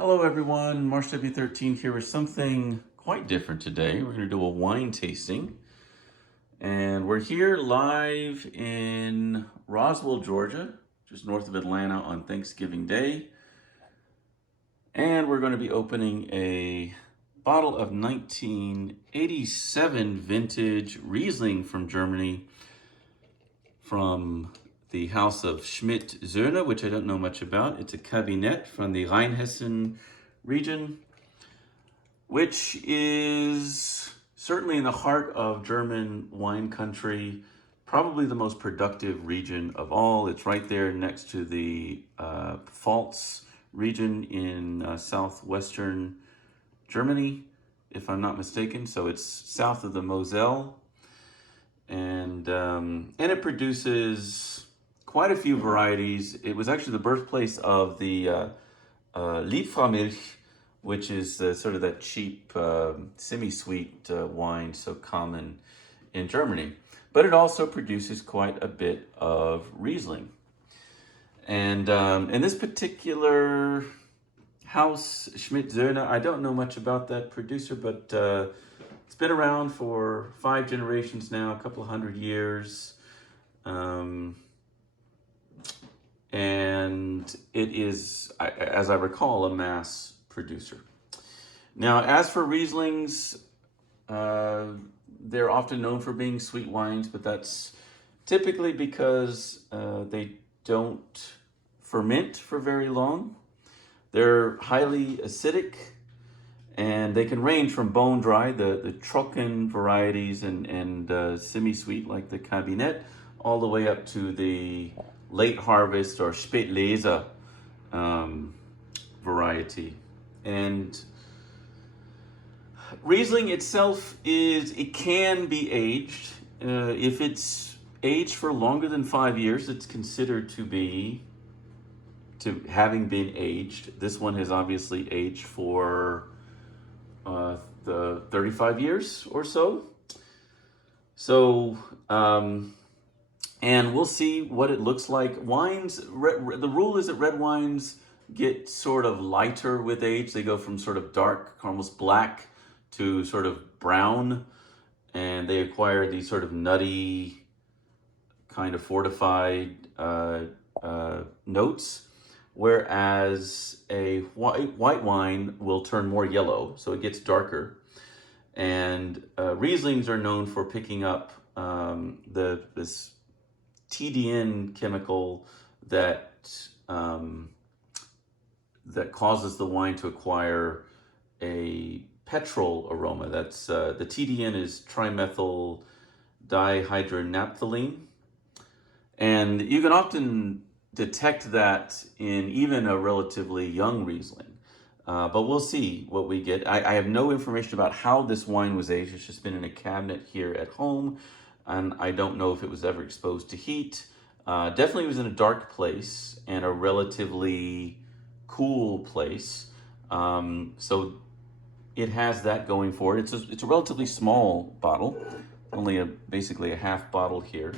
Hello everyone, March W13 here with something quite different today. We're going to do a wine tasting. And we're here live in Roswell, Georgia, just north of Atlanta on Thanksgiving Day. And we're going to be opening a bottle of 1987 vintage Riesling from Germany from the house of Schmitt Söhne, which I don't know much about. It's a Kabinett from the Rheinhessen region, which is certainly in the heart of German wine country, probably the most productive region of all. It's right there next to the Pfalz region in southwestern Germany, if I'm not mistaken. So it's south of the Moselle. And it produces quite a few varieties. It was actually the birthplace of the Liebfraumilch, which is sort of that cheap, semi-sweet wine so common in Germany. But it also produces quite a bit of Riesling. And in this particular house, Schmitt Söhne, I don't know much about that producer, but it's been around for 5 generations now, a couple of 100 years. And it is, as I recall, a mass producer. Now, as for Rieslings, they're often known for being sweet wines, but that's typically because they don't ferment for very long. They're highly acidic, and they can range from bone dry, the trocken varieties, and semi-sweet like the Kabinett, all the way up to the late harvest or Spätlese variety. And Riesling itself it can be aged. If it's aged for longer than 5 years, it's considered to having been aged. This one has obviously aged for the 35 years or so. So, and we'll see what it looks like. Wines, the rule is that red wines get sort of lighter with age. They go from sort of dark, almost black, to sort of brown, and they acquire these sort of nutty, kind of fortified notes. Whereas a white wine will turn more yellow, so it gets darker. And Rieslings are known for picking up this TDN chemical that causes the wine to acquire a petrol aroma. That's the TDN is trimethyl dihydronaphthalene, and you can often detect that in even a relatively young Riesling. But we'll see what we get. I have no information about how this wine was aged. It's just been in a cabinet here at home, and I don't know if it was ever exposed to heat. Definitely was in a dark place and a relatively cool place. So it has that going for it. It's a relatively small bottle, only basically a half bottle here.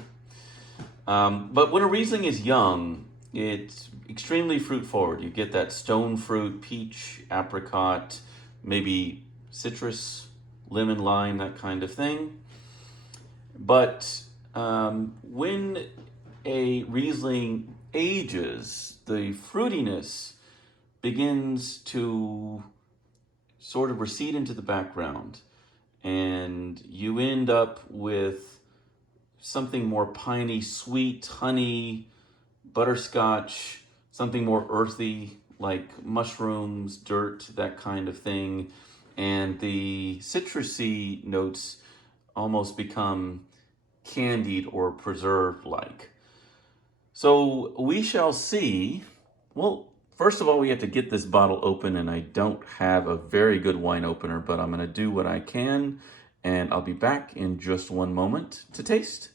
But when a Riesling is young, it's extremely fruit forward. You get that stone fruit, peach, apricot, maybe citrus, lemon, lime, that kind of thing. But when a Riesling ages, the fruitiness begins to sort of recede into the background, and you end up with something more piney, sweet, honey, butterscotch, something more earthy like mushrooms, dirt, that kind of thing. And the citrusy notes almost become candied or preserved like. So we shall see. Well, first of all, we have to get this bottle open, and I don't have a very good wine opener, but I'm going to do what I can, and I'll be back in just one moment to taste.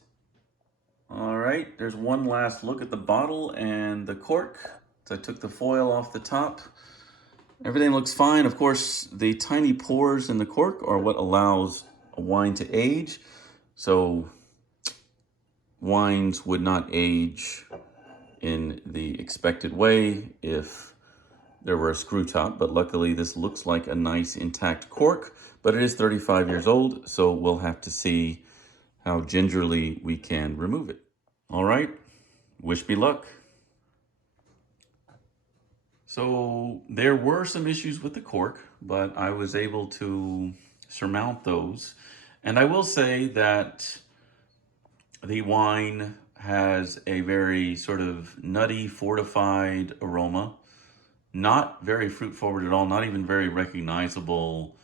All right, there's one last look at the bottle and the cork. So I took the foil off the top. Everything looks fine. Of course, the tiny pores in the cork are what allows a wine to age. So wines would not age in the expected way if there were a screw top, but luckily this looks like a nice intact cork, but it is 35 years old, so we'll have to see how gingerly we can remove it. All right, wish me luck. So there were some issues with the cork, but I was able to surmount those. And I will say that the wine has a very sort of nutty, fortified aroma. Not very fruit forward at all, not even very recognizable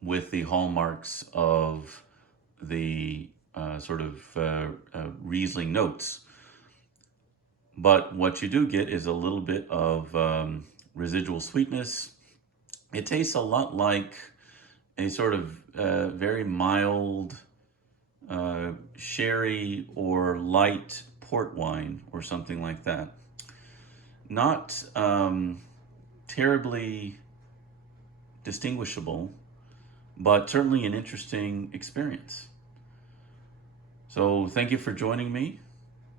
with the hallmarks of the Riesling notes. But what you do get is a little bit of residual sweetness. It tastes a lot like a sort of very mild sherry or light port wine or something like that. Not terribly distinguishable, but certainly an interesting experience. So thank you for joining me.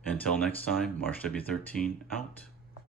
Until next time, Marsh W13 out.